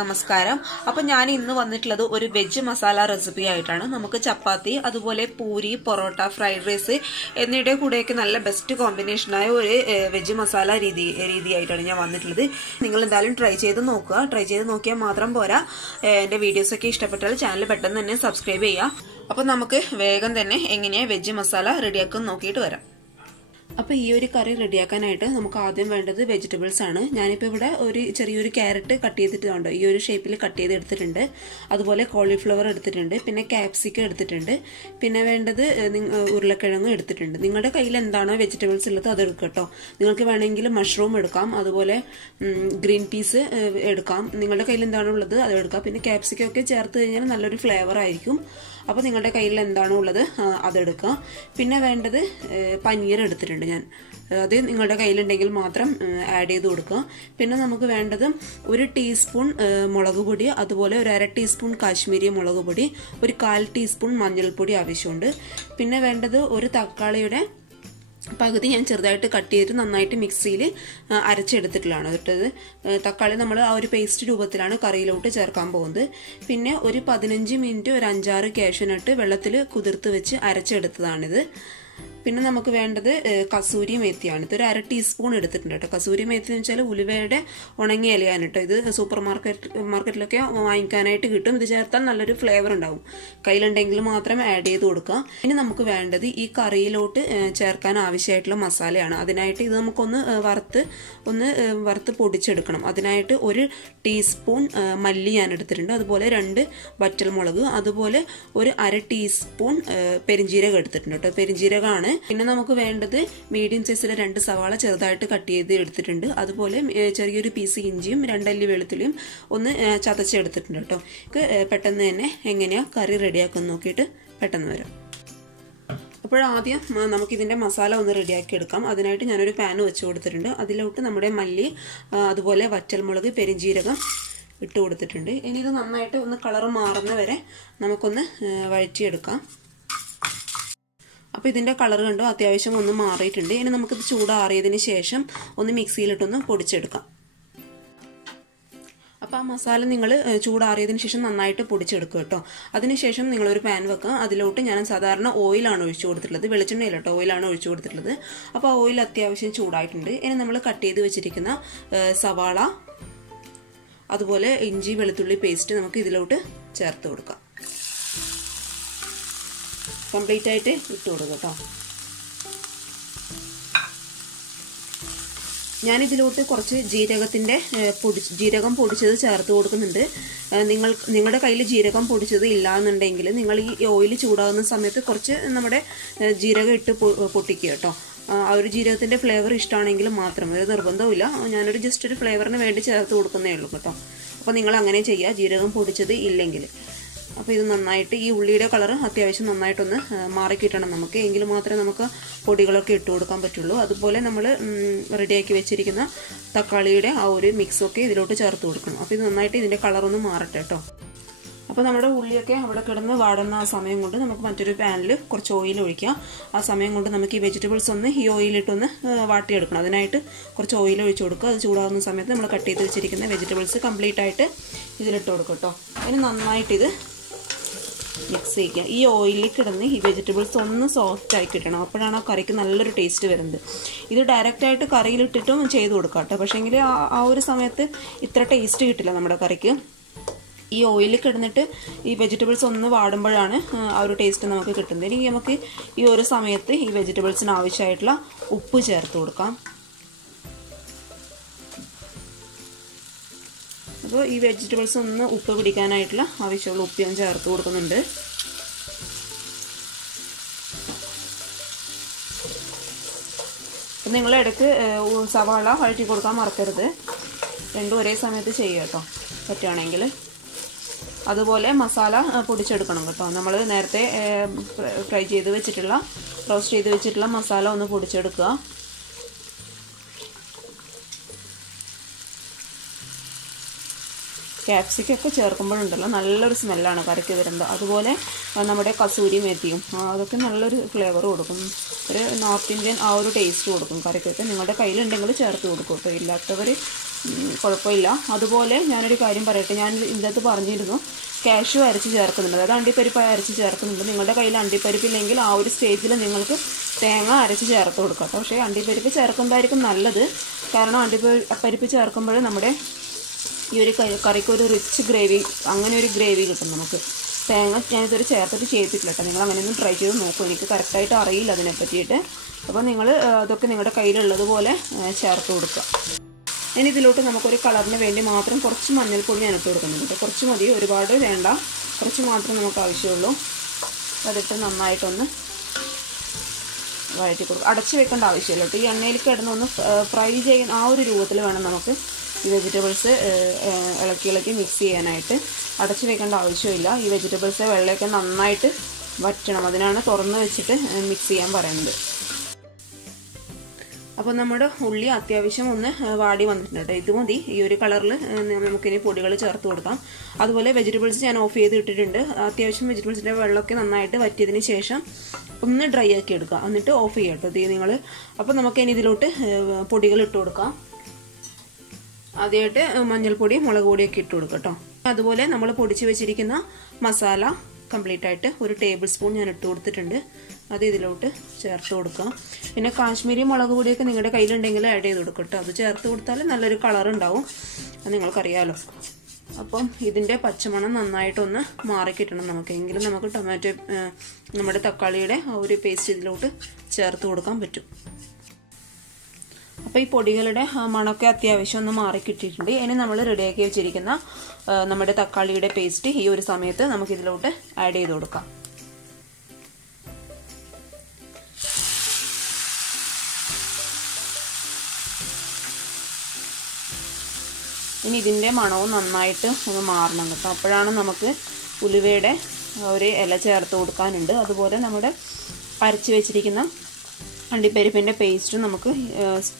നമസ്കാരം. അപ്പൊ ഞാൻ ഇന്ന് വന്നിട്ടുള്ളത് ഒരു വെജ് മസാല റെസിപ്പി ആയിട്ടാണ്. നമുക്ക് ചപ്പാത്തി അതുപോലെ പൂരി പൊറോട്ട ഫ്രൈഡ് റൈസ് എന്നിവയുടെ കൂടെയൊക്കെ നല്ല ബെസ്റ്റ് കോമ്പിനേഷനായ ഒരു വെജ് മസാല രീതി രീതിയായിട്ടാണ് ഞാൻ വന്നിട്ടുള്ളത്. നിങ്ങൾ എന്തായാലും ട്രൈ ചെയ്ത് നോക്കുക. ട്രൈ ചെയ്ത് നോക്കിയാൽ മാത്രം പോരാ. എന്റെ എന്റെ വീഡിയോസ് ഒക്കെ ഇഷ്ടപ്പെട്ടാൽ ചാനൽ പെട്ടെന്ന് തന്നെ സബ്സ്ക്രൈബ് ചെയ്യുക. അപ്പൊ നമുക്ക് വേഗം തന്നെ എങ്ങനെയാ വെജ് മസാല റെഡിയാക്കാൻ നോക്കിയിട്ട് വരാം. അപ്പോൾ ഈ ഒരു കറി റെഡിയാക്കാനായിട്ട് നമുക്ക് ആദ്യം വേണ്ടത് വെജിറ്റബിൾസ് ആണ്. ഞാനിപ്പോൾ ഇവിടെ ഒരു ചെറിയൊരു ക്യാരറ്റ് കട്ട് ചെയ്തിട്ടുണ്ട്? ഈ ഒരു ഷേപ്പിൽ കട്ട് ചെയ്ത് എടുത്തിട്ടുണ്ട്. അതുപോലെ കോളിഫ്ലവർ എടുത്തിട്ടുണ്ട്. പിന്നെ ക്യാപ്സിക്കം എടുത്തിട്ടുണ്ട്. പിന്നെ വേണ്ടത് ഉരുളക്കിഴങ്ങ് എടുത്തിട്ടുണ്ട്. നിങ്ങളുടെ കയ്യിൽ എന്താണോ വെജിറ്റബിൾസ് ഉള്ളത് അത് എടുക്കുക കേട്ടോ. നിങ്ങൾക്ക് വേണമെങ്കിൽ മഷ്റൂം എടുക്കാം. അതുപോലെ ഗ്രീൻ പീസ് എടുക്കാം. നിങ്ങളുടെ കയ്യിൽ എന്താണോ ഉള്ളത് അത് എടുക്കാം. പിന്നെ ക്യാപ്സിക്കം ഒക്കെ ചേർത്ത് കഴിഞ്ഞാൽ നല്ലൊരു ഫ്ലേവർ ആയിരിക്കും. അപ്പോൾ നിങ്ങളുടെ കയ്യിൽ എന്താണോ ഉള്ളത്? അതെടുക്കുക പിന്നെ വേണ്ടത് പനീർ എടുത്തിട്ടുണ്ട് ഞാൻ. അത് നിങ്ങളുടെ കയ്യിലുണ്ടെങ്കിൽ മാത്രം ആഡ് ചെയ്ത് കൊടുക്കുക. പിന്നെ നമുക്ക് വേണ്ടത് ഒരു ടീസ്പൂൺ മുളക് പൊടി അതുപോലെ ഒരു അര ടീസ്പൂൺ കാശ്മീരി മുളക് പൊടി ഒരു കാൽ ടീസ്പൂൺ മഞ്ഞൾപ്പൊടി ആവശ്യമുണ്ട്. പിന്നെ വേണ്ടത് ഒരു തക്കാളിയുടെ പകുതി ഞാൻ ചെറുതായിട്ട് കട്ട് ചെയ്തിട്ട് നന്നായിട്ട് മിക്സിയിൽ അരച്ചെടുത്തിട്ടുള്ളതാണ്. ഇട്ടത് തക്കാളി നമ്മൾ ആ ഒരു പേസ്റ്റ് രൂപത്തിലാണ് കറിയിലോട്ട് ചേർക്കാൻ പോകുന്നത്. പിന്നെ ഒരു പതിനഞ്ച് മിനിറ്റ് ഒരു അഞ്ചാറ് കാഷ്യൂനട്ട് വെള്ളത്തിൽ കുതിർത്ത് വെച്ച് അരച്ചെടുത്തതാണിത്. പിന്നെ നമുക്ക് വേണ്ടത് കസൂരി മേത്തിയാണ്. ഇതൊരു അര ടീസ്പൂൺ എടുത്തിട്ടുണ്ട് കേട്ടോ. കസൂരി മേത്തി എന്ന് വെച്ചാൽ ഉലുവയുടെ ഉണങ്ങിയ ഇലയാണ് കേട്ടോ. ഇത് സൂപ്പർ മാർക്കറ്റ് മാർക്കറ്റിലൊക്കെ വാങ്ങിക്കാനായിട്ട് കിട്ടും. ഇത് ചേർത്താൽ നല്ലൊരു ഫ്ലേവർ ഉണ്ടാവും. കയ്യിലുണ്ടെങ്കിൽ മാത്രം ആഡ് ചെയ്ത് കൊടുക്കുക. ഇനി നമുക്ക് വേണ്ടത് ഈ കറിയിലോട്ട് ചേർക്കാൻ ആവശ്യമായിട്ടുള്ള മസാലയാണ്. അതിനായിട്ട് ഇത് നമുക്കൊന്ന് വറുത്ത് ഒന്ന് വറുത്ത് പൊടിച്ചെടുക്കണം. അതിനായിട്ട് ഒരു ടീസ്പൂൺ മല്ലി ഞാൻ എടുത്തിട്ടുണ്ട്. അതുപോലെ രണ്ട് വറ്റൽമുളക്. അതുപോലെ ഒരു അര ടീസ്പൂൺ പെരിഞ്ചീരകം എടുത്തിട്ടുണ്ട് കേട്ടോ. പെരിഞ്ജീരകമാണ് പിന്നെ നമുക്ക് വേണ്ടത് മീഡിയം സൈസിലെ രണ്ട് സവാള ചെറുതായിട്ട് കട്ട് ചെയ്ത് എടുത്തിട്ടുണ്ട്. അതുപോലെ ചെറിയൊരു പീസ് ഇഞ്ചിയും രണ്ടല്ലി വെളുത്തുള്ളിയും ഒന്ന് ചതച്ചെടുത്തിട്ടുണ്ട് കേട്ടോ. പെട്ടെന്ന് തന്നെ എങ്ങനെയാ കറി റെഡിയാക്കാൻ നോക്കിയിട്ട് പെട്ടെന്ന് വരാം. അപ്പോഴാദ്യം നമുക്കിതിന്റെ മസാല ഒന്ന് റെഡിയാക്കി എടുക്കാം. അതിനായിട്ട് ഞാനൊരു പാൻ വെച്ച് കൊടുത്തിട്ടുണ്ട്. അതിലോട്ട് നമ്മുടെ മല്ലി അതുപോലെ വറ്റൽമുളക് പെരിഞ്ജീരകം ഇട്ട് കൊടുത്തിട്ടുണ്ട്. ഇനി ഇത് നന്നായിട്ട് ഒന്ന് കളർ മാറുന്ന വരെ നമുക്കൊന്ന് വഴറ്റിയെടുക്കാം. അപ്പോൾ ഇതിന്റെ കളർ കണ്ടു? അത്യാവശ്യം ഒന്ന് മാറിയിട്ടുണ്ട്. ഇനി നമുക്കിത് ചൂടാറിയതിന് ശേഷം ഒന്ന് മിക്സിയിലിട്ടൊന്ന് പൊടിച്ചെടുക്കാം. അപ്പോൾ ആ മസാല നിങ്ങൾ ചൂടാറിയതിന് ശേഷം നന്നായിട്ട് പൊടിച്ചെടുക്കുക കേട്ടോ. അതിനുശേഷം നിങ്ങളൊരു പാൻ വെക്കുക. അതിലോട്ട് ഞാൻ സാധാരണ ഓയിലാണ് ഒഴിച്ചു കൊടുത്തിട്ടുള്ളത്. വെളിച്ചെണ്ണയില്ല കേട്ടോ ഓയിലാണ് ഒഴിച്ചു കൊടുത്തിട്ടുള്ളത്. അപ്പോൾ ഓയിൽ അത്യാവശ്യം ചൂടായിട്ടുണ്ട്. ഇനി നമ്മൾ കട്ട് ചെയ്ത് വെച്ചിരിക്കുന്ന സവാള അതുപോലെ ഇഞ്ചി വെളുത്തുള്ളി പേസ്റ്റ് നമുക്ക് ഇതിലോട്ട് ചേർത്ത് കൊടുക്കാം. കംപ്ലീറ്റ് ആയിട്ട് ഇട്ട് കൊടുക്കും കേട്ടോ ഞാനിതിലോട്ട് കുറച്ച് ജീരകത്തിന്റെ പൊടി ജീരകം പൊടിച്ചത് ചേർത്ത് കൊടുക്കുന്നുണ്ട്. നിങ്ങൾ നിങ്ങളുടെ കയ്യിൽ ജീരകം പൊടിച്ചത് ഇല്ല എന്നുണ്ടെങ്കിൽ നിങ്ങൾ ഈ ഓയിൽ ചൂടാകുന്ന സമയത്ത് കുറച്ച് നമ്മുടെ ജീരകം ഇട്ട് പൊട്ടിക്കുക കേട്ടോ ആ ഒരു ജീരകത്തിന്റെ ഫ്ലേവർ ഇഷ്ടമാണെങ്കിൽ മാത്രം ഒരു നിർബന്ധമില്ല ഞാനൊരു ജസ്റ്റ് ഒരു ഫ്ലേവറിന് വേണ്ടി ചേർത്ത് കൊടുക്കുന്നേ ഉള്ളൂ കേട്ടോ അപ്പോൾ നിങ്ങൾ അങ്ങനെ ചെയ്യുക ജീരകം പൊടിച്ചത് ഇല്ലെങ്കിൽ. അപ്പോൾ ഇത് നന്നായിട്ട് ഈ ഉള്ളിയുടെ കളർ അത്യാവശ്യം നന്നായിട്ടൊന്ന് മാറി മാറിക്കിട്ടണം നമുക്ക്. എങ്കിൽ മാത്രമേ നമുക്ക് പൊടികളൊക്കെ ഇട്ട് കൊടുക്കാൻ പറ്റുള്ളൂ. അതുപോലെ നമ്മൾ റെഡിയാക്കി വെച്ചിരിക്കുന്ന തക്കാളിയുടെ ആ ഒരു മിക്സൊക്കെ ഇതിലോട്ട് ചേർത്ത് കൊടുക്കണം. അപ്പോൾ ഇത് നന്നായിട്ട് ഇതിന്റെ കളറൊന്ന് മാറട്ടെ കേട്ടോ. അപ്പോൾ നമ്മുടെ ഉള്ളിയൊക്കെ അവിടെ കിടന്ന് വാടുന്ന ആ സമയം കൊണ്ട് നമുക്ക് മറ്റൊരു പാനിൽ കുറച്ച് ഓയിൽ ഒഴിക്കാം. ആ സമയം കൊണ്ട് നമുക്ക് ഈ വെജിറ്റബിൾസ് ഒന്ന് ഈ ഓയിലിട്ടൊന്ന് വാട്ടിയെടുക്കണം. അതിനായിട്ട് കുറച്ച് ഓയിൽ ഒഴിച്ച് കൊടുക്കുക. അത് ചൂടാകുന്ന സമയത്ത് നമ്മൾ കട്ട് ചെയ്ത് വെച്ചിരിക്കുന്ന വെജിറ്റബിൾസ് കംപ്ലീറ്റ് ആയിട്ട് ഇതിലിട്ട് കൊടുക്കും കേട്ടോ. അതിന് നന്നായിട്ട് ഇത് മിക്സ് ചെയ്യുക. ഈ ഓയിലിൽ കിടന്ന് ഈ വെജിറ്റബിൾസ് ഒന്ന് സോഫ്റ്റ് ആയി കിട്ടണം. അപ്പോഴാണ് ആ കറിക്ക് നല്ലൊരു ടേസ്റ്റ് വരുന്നത്. ഇത് ഡയറക്റ്റ് ആയിട്ട് കറിയിലിട്ടിട്ടും ചെയ്ത് കൊടുക്കാം കേട്ടോ. പക്ഷേങ്കിൽ ആ ഒരു സമയത്ത് ഇത്ര ടേസ്റ്റ് കിട്ടില്ല നമ്മുടെ കറിക്ക്. ഈ ഓയിലിൽ കിടന്നിട്ട് ഈ വെജിറ്റബിൾസ് ഒന്ന് വാടുമ്പോഴാണ് ആ ഒരു ടേസ്റ്റ് നമുക്ക് കിട്ടുന്നത്. ഇനി നമുക്ക് ഈ ഒരു സമയത്ത് ഈ വെജിറ്റബിൾസിന് ആവശ്യമായിട്ടുള്ള ഉപ്പ് ചേർത്ത് കൊടുക്കാം. അപ്പോൾ ഈ വെജിറ്റബിൾസ് ഒന്ന് ഉപ്പ് പിടിക്കാനായിട്ടുള്ള ആവശ്യമുള്ള ഉപ്പ് ഞാൻ ചേർത്ത് കൊടുക്കുന്നുണ്ട്. നിങ്ങൾ ഇടയ്ക്ക് സവാള വഴറ്റി കൊടുക്കാൻ മറക്കരുത്. രണ്ടും ഒരേ സമയത്ത് ചെയ്യുക കേട്ടോ. പറ്റുകയാണെങ്കിൽ അതുപോലെ മസാല പൊടിച്ചെടുക്കണം കേട്ടോ. നമ്മൾ നേരത്തെ ഫ്രൈ ചെയ്ത് വെച്ചിട്ടുള്ള റോസ്റ്റ് ചെയ്ത് വെച്ചിട്ടുള്ള മസാല ഒന്ന് പൊടിച്ചെടുക്കുക. ക്യാപ്സിക്കൊക്കെ ചേർക്കുമ്പോഴുണ്ടല്ലോ നല്ലൊരു സ്മെല്ലാണ് കറിക്ക് വരുന്നത്. അതുപോലെ നമ്മുടെ കസൂരി മേത്തിയും അതൊക്കെ നല്ലൊരു ഫ്ലേവർ കൊടുക്കും. ഒരു നോർത്ത് ഇന്ത്യൻ ആ ഒരു ടേസ്റ്റ് കൊടുക്കും കറിക്കൊക്കെ. നിങ്ങളുടെ കയ്യിലുണ്ടെങ്കിൽ ചേർത്ത് കൊടുക്കും കേട്ടോ. ഇല്ലാത്തവർ കുഴപ്പമില്ല. അതുപോലെ ഞാനൊരു കാര്യം പറയട്ടെ. ഞാൻ ഇതിനകത്ത് പറഞ്ഞിരുന്നു ക്യാഷു അരച്ച് ചേർക്കുന്നുണ്ട്. അതായത് അണ്ടിപ്പരിപ്പ് അരച്ച് ചേർക്കുന്നുണ്ട്. നിങ്ങളുടെ കയ്യിൽ അണ്ടിപ്പരിപ്പ് ഇല്ലെങ്കിൽ ആ ഒരു സ്റ്റേജിൽ നിങ്ങൾക്ക് തേങ്ങ അരച്ച് ചേർത്ത് കൊടുക്കാം പക്ഷേ അണ്ടിപ്പരിപ്പ് ചേർക്കുന്നതായിരിക്കും നല്ലത്. കാരണം അണ്ടിപ്പരിപ്പ് ചേർക്കുമ്പോൾ നമ്മുടെ ഈ ഒരു കറിക്ക് ഒരു റിച്ച് ഗ്രേവി അങ്ങനെ ഒരു ഗ്രേവി കിട്ടും നമുക്ക്. തേങ്ങ ഞാനിതൊരു ചേർത്തിട്ട് ചെയ്തിട്ടില്ല കേട്ടോ നിങ്ങൾ അങ്ങനെയൊന്നും ട്രൈ ചെയ്ത് നോക്കൂ. എനിക്ക് കറക്റ്റായിട്ട് അറിയില്ല അതിനെ പറ്റിയിട്ട്. അപ്പോൾ നിങ്ങൾ അതൊക്കെ നിങ്ങളുടെ കയ്യിലുള്ളതുപോലെ ചേർത്ത് കൊടുക്കുക. ഇനി ഇതിലോട്ട് നമുക്കൊരു കളറിന് വേണ്ടി മാത്രം കുറച്ച് മഞ്ഞൾപ്പൊടി ഞാൻ ഇട്ട് കൊടുക്കുന്നുണ്ട് കുറച്ച് മതി ഒരുപാട് വേണ്ട. കുറച്ച് മാത്രം നമുക്ക് ആവശ്യമുള്ളൂ. അതിട്ട് നന്നായിട്ടൊന്ന് വഴറ്റി കൊടുക്കും അടച്ച് വെക്കേണ്ട ആവശ്യമില്ല കേട്ടോ ഈ എണ്ണയിൽ കിടന്നൊന്ന് ഫ്രൈ ചെയ്യുന്ന ആ ഒരു രൂപത്തിൽ വേണം നമുക്ക് ഈ വെജിറ്റബിൾസ് ഇളക്കി ഇളക്കി മിക്സ് ചെയ്യാനായിട്ട് അടച്ചു വെക്കേണ്ട ആവശ്യമില്ല. ഈ വെജിറ്റബിൾസ് വെള്ളമൊക്കെ നന്നായിട്ട് വറ്റണം. അതിനാണ് തുറന്ന് വെച്ചിട്ട് മിക്സ് ചെയ്യാൻ പറയുന്നത്. അപ്പോൾ നമ്മുടെ ഉള്ളി അത്യാവശ്യം ഒന്ന് വാടി വന്നിട്ടുണ്ട് ഇത് മതി. ഈ ഒരു കളറിൽ നമുക്കിനി പൊടികൾ ചേർത്ത് കൊടുക്കാം. അതുപോലെ വെജിറ്റബിൾസ് ഞാൻ ഓഫ് ചെയ്ത് ഇട്ടിട്ടുണ്ട്. അത്യാവശ്യം വെജിറ്റബിൾസിന്റെ വെള്ളമൊക്കെ നന്നായിട്ട് വറ്റിയതിന് ശേഷം ഒന്ന് ഡ്രൈ ആക്കി എടുക്കുക എന്നിട്ട് ഓഫ് ചെയ്യാം കേട്ടോ. നിങ്ങൾ അപ്പോൾ നമുക്കിനി ഇതിലോട്ട് പൊടികൾ ഇട്ട് കൊടുക്കാം. ആദ്യമായിട്ട് മഞ്ഞൾപ്പൊടി മുളക് പൊടിയൊക്കെ ഇട്ട് കൊടുക്കുക കേട്ടോ അതുപോലെ നമ്മൾ പൊടിച്ച് വെച്ചിരിക്കുന്ന മസാല കംപ്ലീറ്റ് ആയിട്ട് ഒരു ടേബിൾ സ്പൂൺ ഞാൻ ഇട്ട് കൊടുത്തിട്ടുണ്ട്. അത് ഇതിലോട്ട് ചേർത്ത് കൊടുക്കാം പിന്നെ കാശ്മീരി മുളക് പൊടിയൊക്കെ നിങ്ങളുടെ കയ്യിലുണ്ടെങ്കിൽ ആഡ് ചെയ്ത് കൊടുക്കട്ടോ കേട്ടോ അത് ചേർത്ത് കൊടുത്താൽ നല്ലൊരു കളർ ഉണ്ടാവും. അത് നിങ്ങൾക്കറിയാലോ. അപ്പം ഇതിന്റെ പച്ചമണം നന്നായിട്ടൊന്ന് മാറിക്കിട്ടണം നമുക്ക്. എങ്കിലും നമുക്ക് ടൊമാറ്റോ നമ്മുടെ തക്കാളിയുടെ ആ ഒരു പേസ്റ്റ് ഇതിലോട്ട് ചേർത്ത് കൊടുക്കാൻ പറ്റും. അപ്പോൾ ഈ പൊടികളുടെ മണമൊക്കെ അത്യാവശ്യം ഒന്ന് മാറി കിട്ടിയിട്ടുണ്ട് ഇനി നമ്മൾ റെഡിയാക്കി വെച്ചിരിക്കുന്ന നമ്മുടെ തക്കാളിയുടെ പേസ്റ്റ് ഈ ഒരു സമയത്ത് നമുക്ക് ഇതിലോട്ട് ആഡ് ചെയ്ത് കൊടുക്കാം. ഇനി ഇതിന്റെ മണവും നന്നായിട്ട് ഒന്ന് മാറണം കേട്ടോ. അപ്പോഴാണ് നമുക്ക് ഉലുവയുടെ ഒരു ഇല ചേർത്ത് കൊടുക്കാനുണ്ട്. അതുപോലെ നമ്മുടെ അരച്ച് വെച്ചിരിക്കുന്ന അണ്ടിപ്പരിപ്പിന്റെ പേസ്റ്റ് നമുക്ക്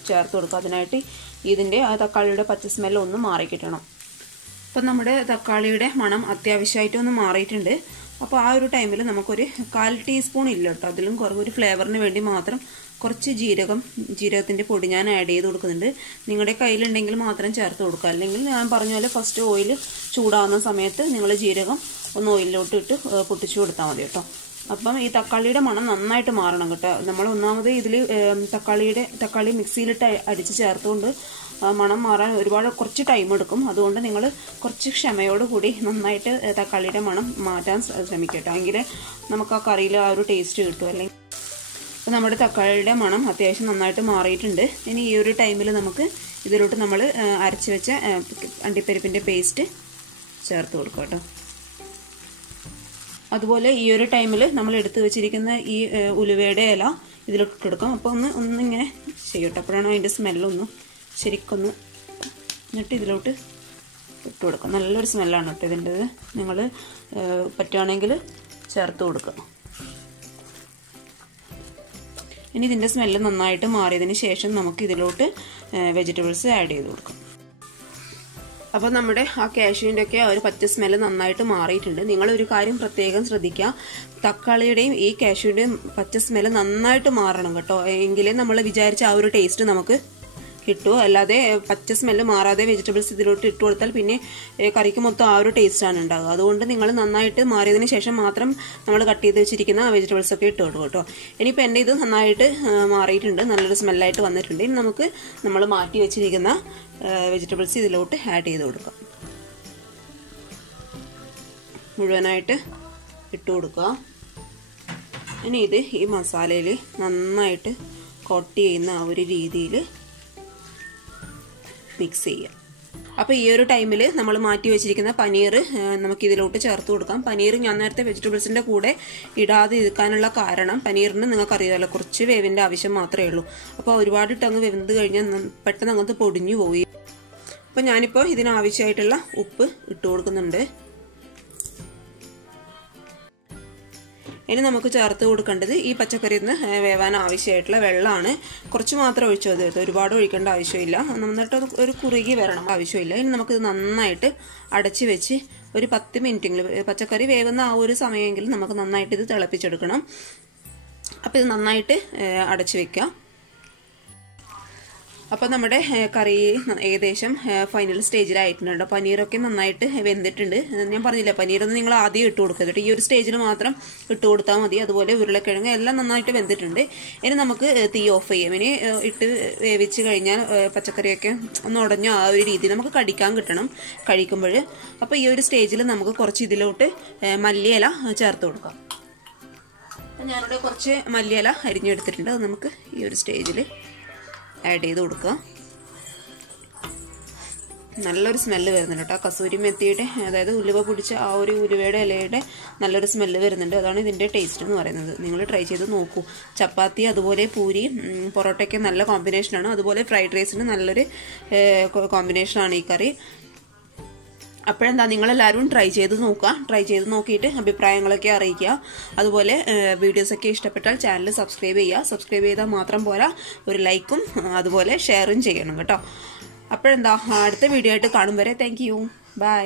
ചേർത്ത് കൊടുക്കാം. അതിനായിട്ട് ഇതിന്റെ ആ തക്കാളിയുടെ പച്ച സ്മെല്ല് ഒന്ന് മാറിക്കിട്ടണം അപ്പം നമ്മുടെ തക്കാളിയുടെ മണം അത്യാവശ്യമായിട്ട് ഒന്ന് മാറിയിട്ടുണ്ട്. അപ്പോൾ ആ ഒരു ടൈമിൽ നമുക്കൊരു കാൽ ടീസ്പൂൺ ഇല്ല കേട്ടോ. അതിലും കുറവ്. ഒരു ഫ്ലേവറിന് വേണ്ടി മാത്രം കുറച്ച് ജീരകം ജീരകത്തിന്റെ പൊടി ഞാൻ ആഡ് ചെയ്ത് കൊടുക്കുന്നുണ്ട്. നിങ്ങളുടെ കയ്യിലുണ്ടെങ്കിൽ മാത്രം ചേർത്ത് കൊടുക്കുക. അല്ലെങ്കിൽ ഞാൻ പറഞ്ഞ പോലെ ഫസ്റ്റ് ഓയിൽ ചൂടാകുന്ന സമയത്ത് നിങ്ങൾ ജീരകം ഒന്ന് ഓയിലിലോട്ട് ഇട്ട് പൊട്ടിച്ചു കൊടുത്താൽ മതി കേട്ടോ. അപ്പം ഈ തക്കാളിയുടെ മണം നന്നായിട്ട് മാറണം കേട്ടോ. നമ്മൾ ഒന്നാമത് ഇതിൽ തക്കാളിയുടെ തക്കാളി മിക്സിയിലിട്ട് അടിച്ച് ചേർത്തുകൊണ്ട് മണം മാറാൻ ഒരുപാട് കുറച്ച് ടൈം എടുക്കും. അതുകൊണ്ട് നിങ്ങൾ കുറച്ച് ക്ഷമയോടുകൂടി നന്നായിട്ട് തക്കാളിയുടെ മണം മാറ്റാൻ ശ്രമിക്കട്ടോ. എങ്കിൽ നമുക്ക് ആ കറിയിൽ ആ ഒരു ടേസ്റ്റ് കിട്ടും. അല്ലെങ്കിൽ അപ്പോൾ നമ്മുടെ തക്കാളിയുടെ മണം അത്യാവശ്യം നന്നായിട്ട് മാറിയിട്ടുണ്ട്. ഇനി ഈ ഒരു ടൈമിൽ നമുക്ക് ഇതിലോട്ട് നമ്മൾ അരച്ച് വെച്ച അണ്ടിപ്പരിപ്പിന്റെ പേസ്റ്റ് ചേർത്ത് കൊടുക്കാം കേട്ടോ. അതുപോലെ ഈ ഒരു ടൈമിൽ നമ്മൾ എടുത്തു വെച്ചിരിക്കുന്ന ഈ ഉലുവയുടെ ഇല ഇതിലോട്ട് കൊടുക്കും. അപ്പോൾ ഒന്ന് ഒന്നിങ്ങനെ ചെയ്യട്ടെ. അപ്പോഴാണ് അതിന്റെ സ്മെല്ലൊന്ന് ശരിക്കൊന്ന് എന്നിട്ട് ഇതിലോട്ട് ഇട്ട് കൊടുക്കാം. നല്ലൊരു സ്മെല്ലാണ് കേട്ടോ ഇതിന്റെ നിങ്ങൾ പറ്റുകയാണെങ്കിൽ ചേർത്ത് കൊടുക്കുക ഇനി ഇതിന്റെ സ്മെല്ല് നന്നായിട്ട് മാറിയതിന് ശേഷം നമുക്ക് ഇതിലോട്ട് വെജിറ്റബിൾസ് ആഡ് ചെയ്ത് കൊടുക്കാം. അപ്പോൾ നമ്മുടെ ആ കാഷ്യൂവിന്റെ ഒക്കെ ഒരു പച്ച സ്മെല്ല് നന്നായിട്ട് മാറിയിട്ടുണ്ട്. നിങ്ങൾ ഒരു കാര്യം പ്രത്യേകം ശ്രദ്ധിക്കുക. തക്കാളിയുടെയും ഈ കാഷ്യൂവിന്റെയും പച്ച സ്മെല്ല് നന്നായിട്ട് മാറണം കേട്ടോ. എങ്കിലേ നമ്മൾ വിചാരിച്ച ആ ഒരു ടേസ്റ്റ് നമുക്ക് കിട്ടുമോ അല്ലാതെ പച്ച സ്മെല്ല് മാറാതെ വെജിറ്റബിൾസ് ഇതിലോട്ട് ഇട്ട് കൊടുത്താൽ പിന്നെ കറിക്ക് മൊത്തം ആ ഒരു ടേസ്റ്റാണ് ഉണ്ടാകുക അതുകൊണ്ട് നിങ്ങൾ നന്നായിട്ട് മാറിയതിന് ശേഷം മാത്രം നമ്മൾ കട്ട് ചെയ്ത് വെച്ചിരിക്കുന്ന വെജിറ്റബിൾസ് ഒക്കെ ഇട്ട് കൊടുക്കും കേട്ടോ. ഇനിയിപ്പോൾ എന്റെ ഇത് നന്നായിട്ട് മാറിയിട്ടുണ്ട്. നല്ലൊരു സ്മെല്ലായിട്ട് വന്നിട്ടുണ്ട്. ഇനി നമുക്ക് നമ്മൾ മാറ്റി വെച്ചിരിക്കുന്ന വെജിറ്റബിൾസ് ഇതിലോട്ട് ആഡ് ചെയ്ത് കൊടുക്കാം. മുഴുവനായിട്ട് ഇട്ട് കൊടുക്കുക. ഇനി ഇത് ഈ മസാലയിൽ നന്നായിട്ട് കോട്ട് ചെയ്യുന്ന ആ ഒരു രീതിയിൽ മിക്സ് ചെയ്യുക അപ്പോൾ ഈ ഒരു ടൈമിൽ നമ്മൾ മാറ്റി വെച്ചിരിക്കുന്ന പനീർ നമുക്ക് ഇതിലോട്ട് ചേർത്ത് കൊടുക്കാം. പനീർ ഞാൻ നേരത്തെ വെജിറ്റബിൾസിന്റെ കൂടെ ഇടാതെ ഇരിക്കാനുള്ള കാരണം പനീറിന് നിങ്ങൾക്കറിയാമല്ലോ കുറച്ച് വേവിന്റെ ആവശ്യം മാത്രമേ ഉള്ളൂ. അപ്പോൾ ഒരുപാട് ഇട്ടങ്ങ് വെന്ത് കഴിഞ്ഞാൽ പെട്ടെന്ന് അങ്ങനത്തെ പൊടിഞ്ഞു പോയി. അപ്പോൾ ഞാനിപ്പോൾ ഇതിനാവശ്യമായിട്ടുള്ള ഉപ്പ് ഇട്ട് കൊടുക്കുന്നുണ്ട്. ഇനി നമുക്ക് ചേർത്ത് കൊടുക്കേണ്ടത് ഈ പച്ചക്കറി നിന്ന് വേവാൻ ആവശ്യമായിട്ടുള്ള വെള്ളമാണ്. കുറച്ച് മാത്രം ഒഴിച്ചു മതി ഒരുപാട് ഒഴിക്കേണ്ട ആവശ്യമില്ല. നന്നായിട്ട് ഒരു കുറുകി വരണം. ആവശ്യമില്ല. ഇനി നമുക്കിത് നന്നായിട്ട് അടച്ചു വെച്ച് ഒരു പത്ത് മിനിറ്റെങ്കിലും പച്ചക്കറി വേവുന്ന ആ ഒരു സമയമെങ്കിലും നമുക്ക് നന്നായിട്ട് ഇത് തിളപ്പിച്ചെടുക്കണം. അപ്പോൾ ഇത് നന്നായിട്ട് അടച്ചു വെക്കാം അപ്പോൾ നമ്മുടെ കറി ഏകദേശം ഫൈനൽ സ്റ്റേജിലായിട്ടുണ്ട്. പനീറൊക്കെ നന്നായിട്ട് വെന്തിട്ടുണ്ട്. ഞാൻ പറഞ്ഞില്ല പനീറൊന്നും നിങ്ങൾ ആദ്യം ഇട്ട് കൊടുക്കരുത്. ഈ ഒരു സ്റ്റേജിൽ മാത്രം ഇട്ട് കൊടുത്താൽ മതി. അതുപോലെ ഉരുളക്കിഴങ്ങ് എല്ലാം നന്നായിട്ട് വെന്തിട്ടുണ്ട്. ഇനി നമുക്ക് തീ ഓഫ് ചെയ്യാം. ഇനി ഇട്ട് വേവിച്ച് കഴിഞ്ഞാൽ പച്ചക്കറിയൊക്കെ ഒന്ന് ഉടഞ്ഞോ ആ ഒരു രീതിയിൽ നമുക്ക് കടിക്കാൻ കിട്ടണം കഴിക്കുമ്പോൾ. അപ്പോൾ ഈ ഒരു സ്റ്റേജിൽ നമുക്ക് കുറച്ച് ഇതിലോട്ട് മല്ലിയില ചേർത്ത് കൊടുക്കാം. ഞാനിവിടെ കുറച്ച് മല്ലിയില അരിഞ്ഞെടുത്തിട്ടുണ്ട്. അത് നമുക്ക് ഈ ഒരു സ്റ്റേജിൽ ആഡ് ചെയ്ത് കൊടുക്കുക. നല്ലൊരു സ്മെല്ല് വരുന്നുണ്ട് കേട്ടോ. കസൂരി മെത്തിയുടെ അതായത് ഉലുവ പൊടിച്ച ആ ഒരു ഉലുവയുടെ ഇലയുടെ നല്ലൊരു സ്മെല്ല് വരുന്നുണ്ട്. അതാണ് ഇതിന്റെ ടേസ്റ്റ് എന്ന് പറയുന്നത്. നിങ്ങൾ ട്രൈ ചെയ്ത് നോക്കൂ. ചപ്പാത്തി അതുപോലെ പൂരി പൊറോട്ടയ്ക്ക് നല്ല കോമ്പിനേഷനാണ് അതുപോലെ ഫ്രൈഡ് റൈസിന് നല്ലൊരു കോമ്പിനേഷനാണ് ഈ കറി. അപ്പോഴെന്താ നിങ്ങളെല്ലാവരും ട്രൈ ചെയ്ത് നോക്കുക. ട്രൈ ചെയ്ത് നോക്കിയിട്ട് അഭിപ്രായങ്ങളൊക്കെ അറിയിക്കുക. അതുപോലെ വീഡിയോസൊക്കെ ഇഷ്ടപ്പെട്ടാൽ ചാനൽ സബ്സ്ക്രൈബ് ചെയ്യുക. സബ്സ്ക്രൈബ് ചെയ്താൽ മാത്രം പോരാ ഒരു ലൈക്കും അതുപോലെ ഷെയറും ചെയ്യണം കേട്ടോ. അപ്പോഴെന്താ അടുത്ത വീഡിയോ ആയിട്ട് കാണും വരെ. Thank you by